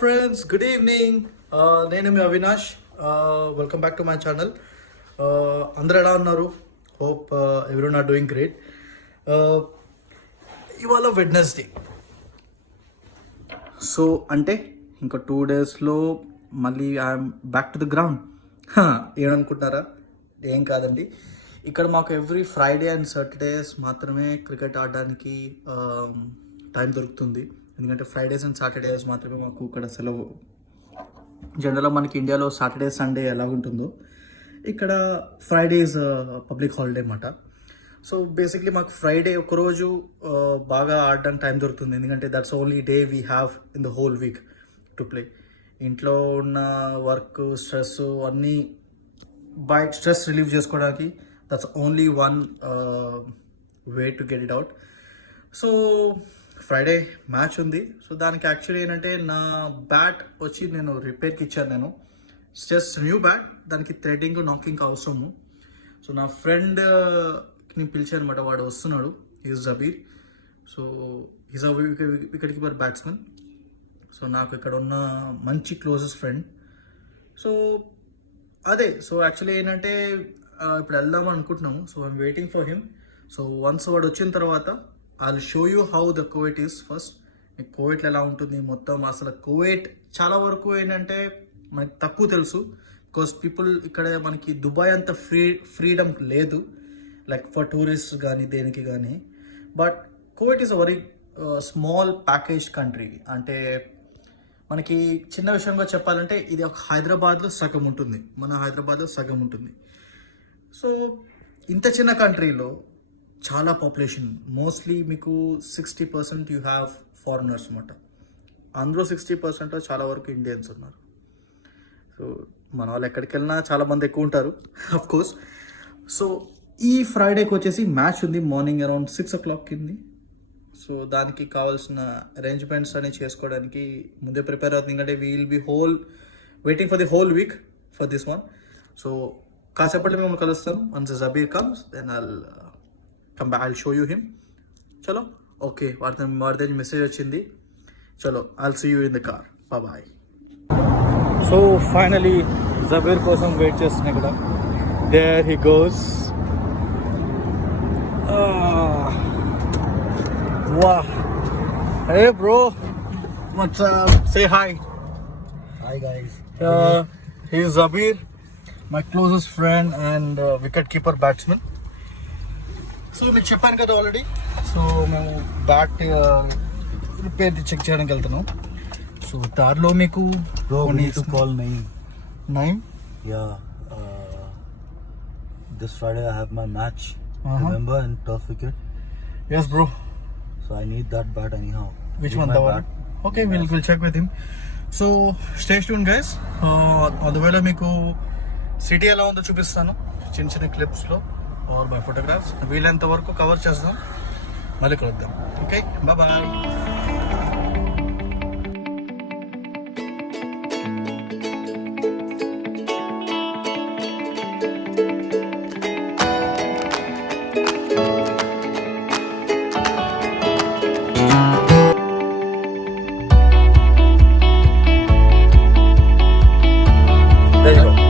friends, good evening. నేను మీ Avinash. Welcome back to my channel. అందరూ ఎలా ఉన్నారు? Hope everyone are doing great. ఇవాళ వెడ్నెస్డే. సో అంటే ఇంకా 2 డేస్లో మళ్ళీ I'm back to the ground. ఏమనుకుంటున్నారా? ఏం కాదండి, ఇక్కడ మాకు ఎవ్రీ ఫ్రైడే అండ్ సాటర్డేస్ మాత్రమే క్రికెట్ ఆడడానికి టైం దొరుకుతుంది. ఎందుకంటే ఫ్రైడేస్ అండ్ సాటర్డేస్ మాత్రమే మాకు ఇక్కడ సెలవు. జనరల్గా మనకి ఇండియాలో సాటర్డే సండే ఎలా ఉంటుందో ఇక్కడ ఫ్రైడేస్ పబ్లిక్ హాలిడే అన్నమాట. సో బేసిక్లీ మాకు ఫ్రైడే ఒకరోజు బాగా ఆడడానికి టైం దొరుకుతుంది. ఎందుకంటే that's only day we have in the whole week to play. ఇంట్లో ఉన్న వర్క్ స్ట్రెస్ అన్నీ బయట స్ట్రెస్ రిలీవ్ చేసుకోవడానికి that's only one way to get it out. So Friday match ఉంది. సో దానికి యాక్చువల్లీ ఏంటంటే నా బ్యాట్ వచ్చి నేను రిపేర్కి ఇచ్చాను. నేను జస్ట్ న్యూ బ్యాట్, దానికి థ్రెడ్డింగ్ నాకింగ్ అవసరము. సో నా ఫ్రెండ్ని పిలిచాను అనమాట, వాడు వస్తున్నాడు. Is Jabir. So is a wicket keeper batsman. So నాకు ఇక్కడ ఉన్న మంచి క్లోజెస్ట్ ఫ్రెండ్. సో అదే, సో యాక్చువల్లీ ఏంటంటే ఇప్పుడు వెళ్దాం అనుకుంటున్నాము. So I'm waiting for him. So once వాడు వచ్చిన తర్వాత I'll show you how the Kuwait is first. మీకు కువైట్లో ఎలా ఉంటుంది మొత్తం. అసలు కువైట్ చాలా వరకు ఏంటంటే మనకి తక్కువ తెలుసు. బికాస్ పీపుల్ ఇక్కడ మనకి దుబాయ్ అంత ఫ్రీడమ్ లేదు, లైక్ ఫర్ టూరిస్ట్ కానీ దేనికి కానీ. But Kuwait is a very small package country. అంటే మనకి చిన్న విషయంగా చెప్పాలంటే ఇది ఒక హైదరాబాద్లో సగం ఉంటుంది, మన హైదరాబాద్లో సగం ఉంటుంది. సో ఇంత చిన్న కంట్రీలో చాలా పాపులేషన్, మోస్ట్లీ మీకు 60% యూ హ్యావ్ ఫారినర్స్ అనమాట. అందులో 60% చాలా వరకు ఇండియన్స్ ఉన్నారు. సో మన వాళ్ళు ఎక్కడికి వెళ్ళినా చాలా మంది ఎక్కువ ఉంటారు అఫ్ కోర్స్. సో ఈ ఫ్రైడేకి వచ్చేసి మ్యాచ్ ఉంది మార్నింగ్ అరౌండ్ 6 o'clock కింది. సో దానికి కావాల్సిన అరేంజ్మెంట్స్ అని చేసుకోవడానికి ముందే ప్రిపేర్ అవుతుంది. ఎందుకంటే we will be waiting for the whole week for this one. So కాసేపట్లో మేము కలుస్తాం. Once Jabir comes then come back, I'll show you him. Chalo, okay, వాడితే మెసేజ్ వచ్చింది. చలో, I'll see you in the car. Bye bye. So finally Jabir కోసం wait చేస్తున్నా ఇక్కడ. There he goes. Wow. Hey bro, what's up? Say hi. Hi guys. He's Zabir, my closest friend and wicket keeper batsman. So మీకు చెప్పాను కదా already. So మేము bat repair check చేయడానికి వెళ్తున్నాం. సో దారిలో మీకు call Naim. Yeah. This Friday I have my match. Remember, in turf wicket. Yes bro. So I need that bat anyhow. Which one? The one? Okay, we'll check with him. So stay tuned guys. On the way లో మీకు సిటీ ఎలా ఉందో చూపిస్తాను చిన్న చిన్న క్లిప్స్లో are by photographs. వీలైనంత వరకు కవర్ చేస్తాం, మళ్ళీ కలుద్దాం. Okay, bye bye.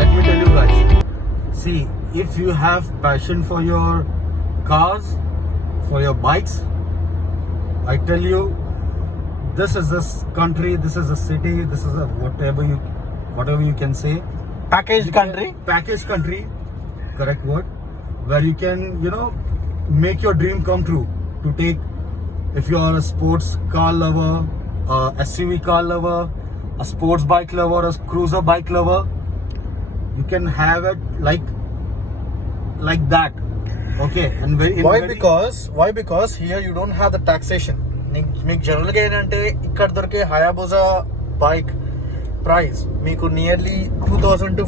Let me tell you guys. See, if you have passion for your cars, for your bikes, I tell you, this is this country, this is a city, this is a whatever you can say. Package country, correct word, where you can, make your dream come true. To take, if you are a sports car lover, a SUV car lover, a sports bike lover, a cruiser bike lover, you can have it like that. Okay, and why because here you don't have the taxation. మీకు జనరల్గా ఏంటంటే ఇక్కడ దొరికే హయాబుజా bike price మీకు నియర్లీ 2,000 to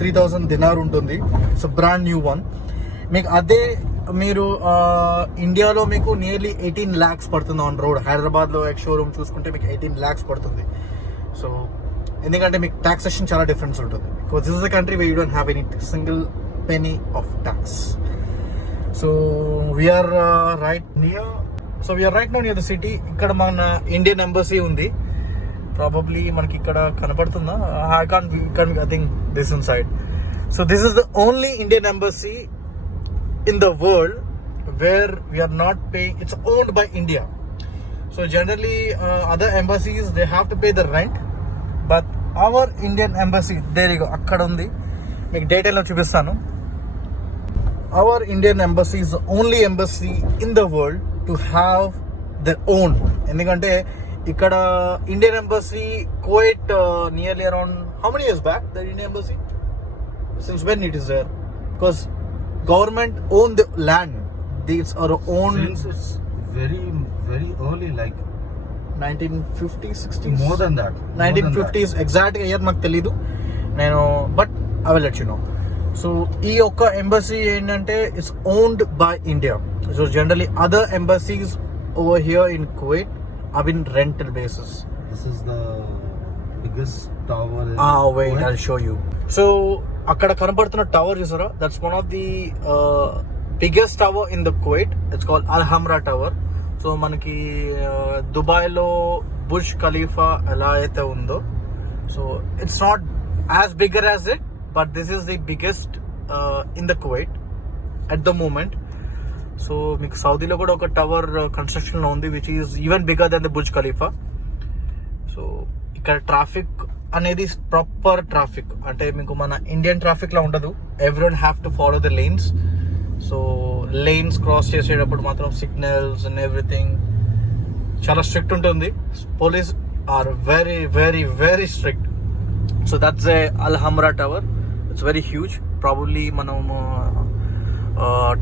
3,000 దినార్ ఉంటుంది. So brand new one. మీకు అదే మీరు ఇండియాలో మీకు నియర్లీ 18 lakhs పడుతుంది ఆన్ రోడ్. హైదరాబాద్లో ఎక్స్ షోరూమ్ చూసుకుంటే మీకు 18 lakhs పడుతుంది. సో ఎందుకంటే మీకు టాక్సేషన్ చాలా డిఫరెన్స్ ఉంటుంది. Because this is a country way you don't have any single penny of tax. So we are right now near the city. ఇక్కడ మన ఇండియన్ ఎంబసీ ఉంది. ప్రాబబ్లీ మనకి ఇక్కడ కనపడుతుందా? I can I think this in side. So this is the only Indian embassy in the world where we are not paying. It's owned by India. So generally other embassies they have to pay the rent, but our Indian embassy, there you go, akkada undi meeku detail lo chupistanu. Our Indian embassy is the only embassy in the world to have their own. Endukante ikkada Indian embassy Kuwait nearly around how many years back the Indian embassy, since when it is there? Because government own the land. These are own Since it's very, very early, like 1950s, 60s. more than that. 1950s exact year నాకు తెలీదు నేను, but I will let you know. So ఈ ఒక్క embassy ఏంటంటే it's owned by India. So generally other embassies over here in Kuwait are in rental basis. This is the biggest tower in wait Kuwait. I'll show you. So అక్కడ కనబడుతున్న tower చూసారా, that's one of the biggest tower in the Kuwait. It's called Al Hamra tower. So మనకి దుబాయ్లో Burj Khalifa ఎలా అయితే ఉందో, so it's not as bigger as it, but this is the biggest in the Kuwait at the moment. So మీకు సౌదీలో కూడా ఒక tower కన్స్ట్రక్షన్లో ఉంది which is even bigger than the Burj Khalifa. So ఇక్కడ ట్రాఫిక్ అనేది ప్రాపర్ ట్రాఫిక్, అంటే మీకు మన ఇండియన్ ట్రాఫిక్ లా ఉండదు. Everyone have to follow the lanes. So lanes cross చేసేటప్పుడు మాత్రం సిగ్నల్స్ అండ్ ఎవ్రీథింగ్ చాలా స్ట్రిక్ట్ ఉంటుంది. Police are very very very strict. So that's a Al Hamra tower. It's very huge. Probably మనము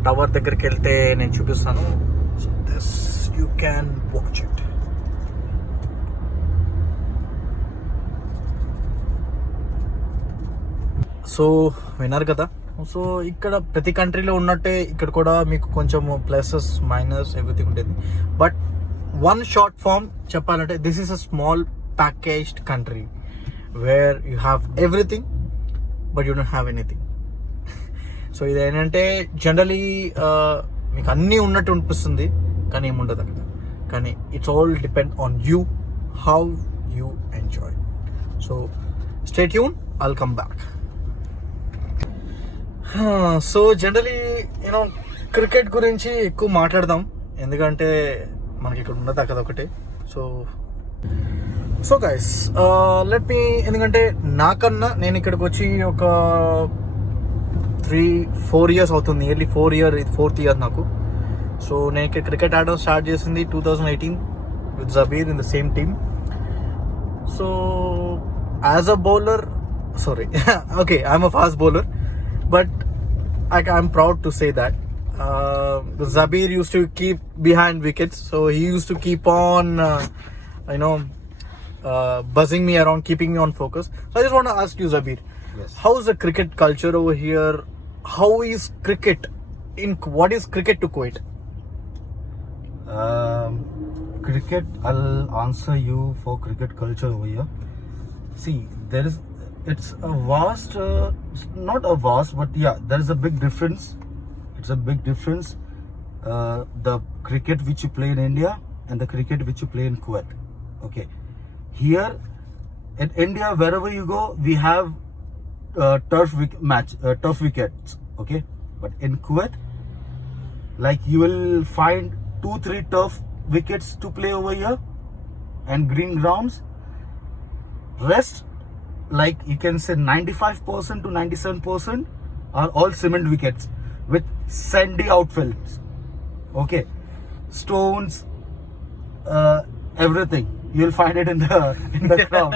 tower దగ్గరికి వెళ్తే నేను చూపిస్తాను. So this you can watch it. So విన్నారు కదా. సో ఇక్కడ ప్రతి కంట్రీలో ఉన్నట్టే ఇక్కడ కూడా మీకు కొంచెం ప్లసెస్ మైనస్ ఎవ్రీథింగ్ ఉంటుంది. బట్ వన్ షార్ట్ ఫామ్ చెప్పాలంటే this is a small packaged country where you have everything but you don't have anything. So ఇది ఏంటంటే జనరలీ మీకు అన్నీ ఉన్నట్టు అనిపిస్తుంది కానీ ఏముండదు అక్కడ. కానీ it's all depend on you, how you enjoy. So stay tune, I'll come back. So generally you know cricket గురించి ఎక్కువ మాట్లాడదాం, ఎందుకంటే మనకి ఇక్కడ ఉన్నది అక్కడ ఒకటే. సో గైస్ లెట్ మీ, ఎందుకంటే నాకన్నా నేను ఇక్కడికి వచ్చి ఒక 3-4 years అవుతుంది, నియర్లీ 4 years, ఇది 4th year నాకు. సో నేను ఇక్కడ క్రికెట్ ఆడడం స్టార్ట్ చేసింది 2018 with Jabir in the same team. So as a bowler, sorry okay, I'm a fast bowler, but I'm proud to say that Zabir used to keep behind wickets, so he used to keep on buzzing me around, keeping me on focus. So I just want to ask you, Zabir, Yes. how is the cricket culture over here? How is cricket what is cricket to Kuwait? Cricket, I'll answer you for cricket culture over here. See, it's a vast, not a vast, but yeah, there is a big difference. It's a big difference. The cricket which you play in India and the cricket which you play in Kuwait. Okay, here in India, wherever you go, we have turf wickets. Okay, but in Kuwait, like you will find 2-3 turf wickets to play over here and green grounds. Rest, like you can say 95% to 97% are all cement wickets with sandy outfields. Okay, stones, everything you'll find it in the ground.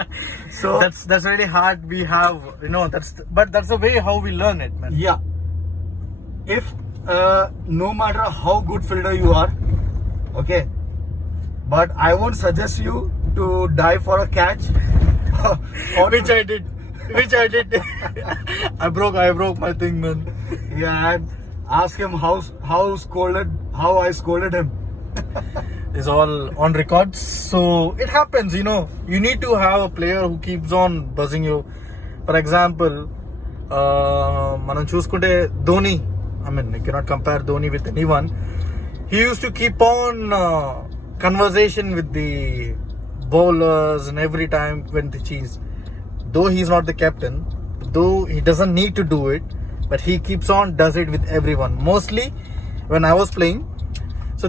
So that's really hard. We have, but that's the way how we learn it, man. yeah, if no matter how good fielder you are, okay, but I won't suggest you to dive for a catch. Which I did. I broke my thing, man. Yeah, and ask him how I scolded him. It's all on records, so it happens. You need to have a player who keeps on buzzing you. For example, మనం చూసుకుంటే Dhoni, I mean, you cannot compare Dhoni with anyone. He used to keep on conversation with the bowlers and every time when the cheese. Though he's not the captain, though he doesn't need to do it, but he keeps on does it with everyone. Mostly when I was playing. So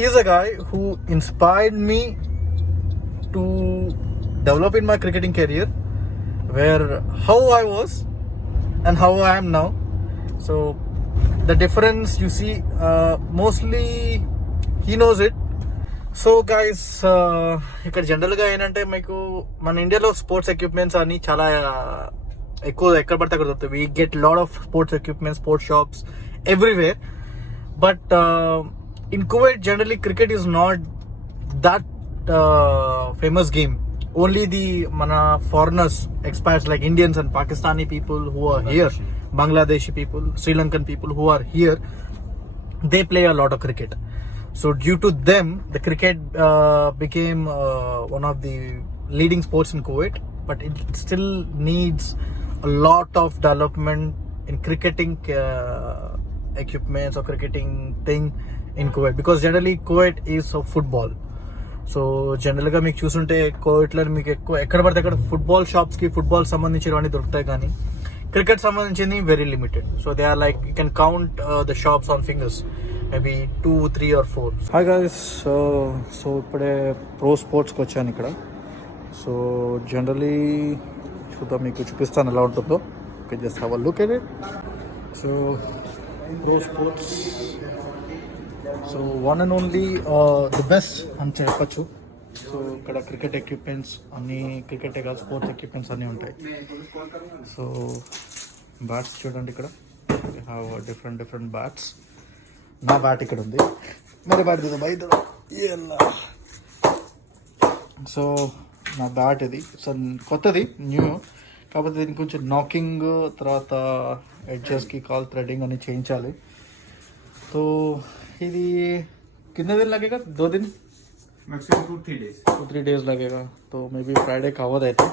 he's a guy who inspired me to develop in my cricketing career, where how I was and how I am now. So the difference you see, mostly he knows it. So guys, ఇక్కడ జనరల్గా ఏంటంటే మీకు మన ఇండియాలో sports equipments అని చాలా ఎక్కువ ఎక్కడ పడితే అక్కడ దొరుకుతాయి. We get lot of sports equipments, sports shops everywhere. But in Kuwait generally cricket is not that famous game. Only the mana foreigners, expats like Indians and Pakistani people who are here, Bangladeshi people, Sri Lankan people who are here, they play a lot of cricket. So due to them, the cricket became one of the leading sports in Kuwait. But it still needs a lot of development in cricketing equipments or cricketing thing in Kuwait, because generally Kuwait is of football. So జనరల్గా మీకు చూసుంటే కోవిట్లో మీకు ఎక్కువ ఎక్కడ పడితే అక్కడ ఫుట్బాల్ షాప్స్కి ఫుట్బాల్ సంబంధించినవన్నీ దొరుకుతాయి, కానీ క్రికెట్ సంబంధించింది very limited. So they are like you can count the shops on fingers, maybe 2, 3 or 4. Hi guys, so ఇప్పుడే ప్రో స్పోర్ట్స్కి వచ్చాను ఇక్కడ. సో జనరలీ చూద్దాం, మీకు చూపిస్తాను ఎలా ఉంటుందో. Okay, just have a look at it. So pro sports, so one and only the best అని చెప్పచ్చు. సో ఇక్కడ క్రికెట్ ఎక్విప్మెంట్స్ అన్నీ, క్రికెటే కాదు స్పోర్ట్స్ ఎక్విప్మెంట్స్ అన్నీ ఉంటాయి. సో బ్యాట్స్ చూడండి, ఇక్కడ హ్యావ్ డిఫరెంట్ బ్యాట్స్. నా బ్యాట్ ఇక్కడ ఉంది, మరి బ్యాట్ బయట. సో నా బ్యాట్ ఇది, సో కొత్తది, న్యూ. కాకపోతే దీనికి కొంచెం నాకింగ్, తర్వాత ఎడ్జెస్కి కాల్ థ్రెడింగ్ అని చేయించాలి. तो ఇది कितने दिन लगेगा? 2 दिन, मैक्सिमम 2-3 days. 2-3 days लगेगा. तो मे बी ఫ్రైడేకి అవ్వదైతే,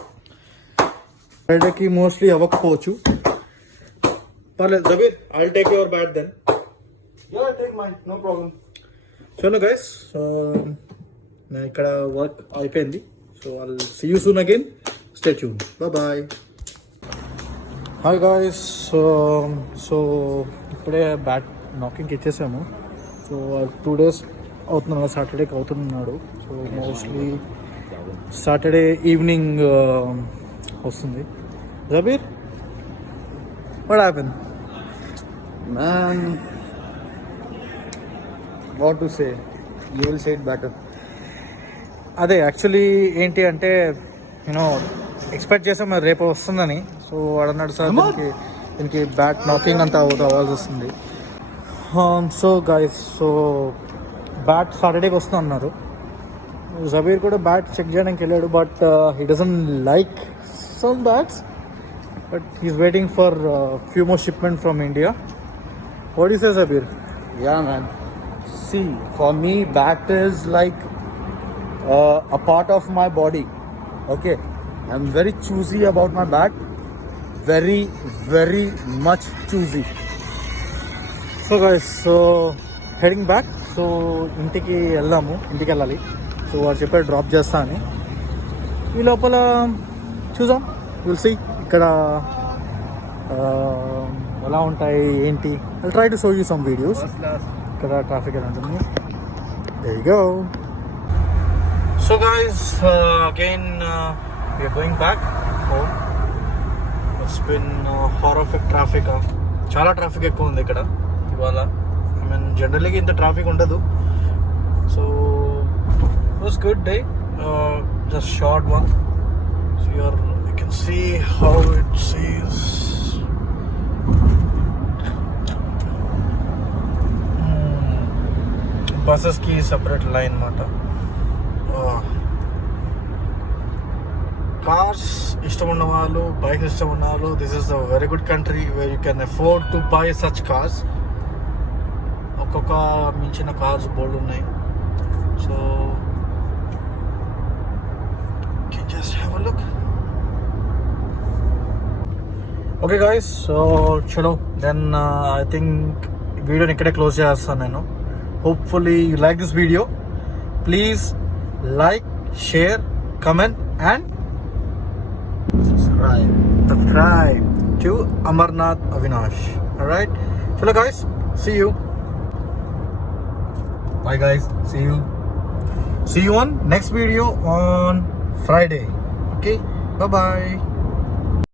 ఫ్రైడేకి మోస్ట్లీ అవ్వకపోవచ్చు. పర్లేదు Jabir, I'll take your bat then. Yeah, take mine, no problem. చలో గైస్, సో నేను ఇక్కడ వర్క్ అయిపోయింది. So I'll see you soon again. Stay tune, bye. Hi guys, so ఇప్పుడే బ్యాట్ నాకింగ్కి ఇచ్చేసాము. సో 2 days అవుతున్నాడు, సాటర్డేకి అవుతున్నాడు. సో మోస్ట్లీ సాటర్డే ఈవినింగ్ వస్తుంది. Jabir, what happen? Man, what to say? You will say it better. అదే యాక్చువల్లీ ఏంటి అంటే, నేను ఎక్స్పెక్ట్ చేసాం మరి రేపు వస్తుందని. సో వాడు అన్నాడు సార్ దీనికి బ్యాట్ నాకింగ్ అంతా అవ్వాల్సి వస్తుంది. సో గైస్, సో బ్యాట్ సాటర్డేకి వస్తుంది అన్నారు. జబీర్ కూడా బ్యాట్ చెక్ చేయడానికి వెళ్ళాడు, but he doesn't like some bats, but he's waiting for few more shipment from India. What you say Jabir? Yeah, man. See, for me, bat is like a part of my body. Okay, I'm very choosy about my bat. Very, very much choosy. So guys, so heading back. So ఇంటికి వెళ్ళాలి. సో వాడు చెప్పాడు డ్రాప్ చేస్తా అని. ఈ లోపల చూద్దాం, will see ఇక్కడ ఎలా ఉంటాయి ఏంటి. I try to show you some videos. ఇక్కడ ట్రాఫిక్ ఎలా ఉంటుంది. There you go. So guys, again we are going back home. It's been horrific traffic. చాలా ట్రాఫిక్ ఎక్కువ ఉంది ఇక్కడ ఇవాళ. ఐ మీన్ జనరల్గా ఇంత ట్రాఫిక్ ఉండదు. So it was good day, just short one. So you can see how it sees. బస్సెస్కి separate line అన్నమాట. కార్స్ ఇష్టం ఉన్న వాళ్ళు, బైక్స్ ఇష్టం ఉన్న వాళ్ళు, this is a very good country where you can afford to buy such cars. ఒక్కొక్క మించిన కార్స్ బోల్డ్ ఉన్నాయి. So can just have a look. Okay guys, so చలో దెన్ ఐ థింక్ వీడియోని ఇక్కడే క్లోజ్ చేస్తాను నేను. Hopefully you like this video. Please like, share comment and Subscribe. subscribe to Amarnath Avinash. Alright? Chalo guys, see you. Bye guys. See you. See you on next video on Friday. Okay? Bye bye.